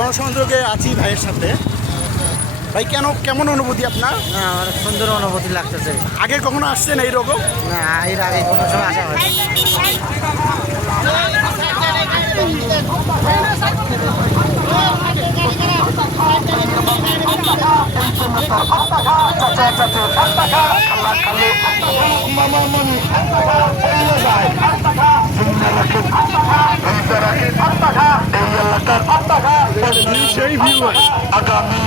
গণসংযোগে আছি ভাইয়ের সাথে ভাই কেন কেমন অনুভূতি আপনার না আমার সুন্দর অনুভূতি লাগতেছে আগে কখনো আসছেন এই রকম না এর আগে কোনো সময় আসা হয়নি সেই ভিউয়ার্স আগামী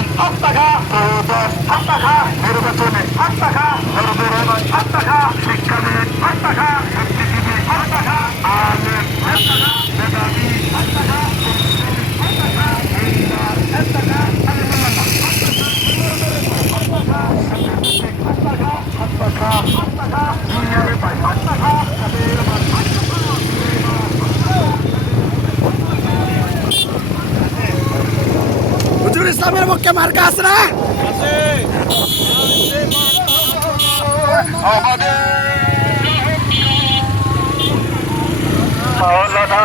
নির্বাচনে ইসলামের পক্ষে মার্কা আছে না। মাওলানা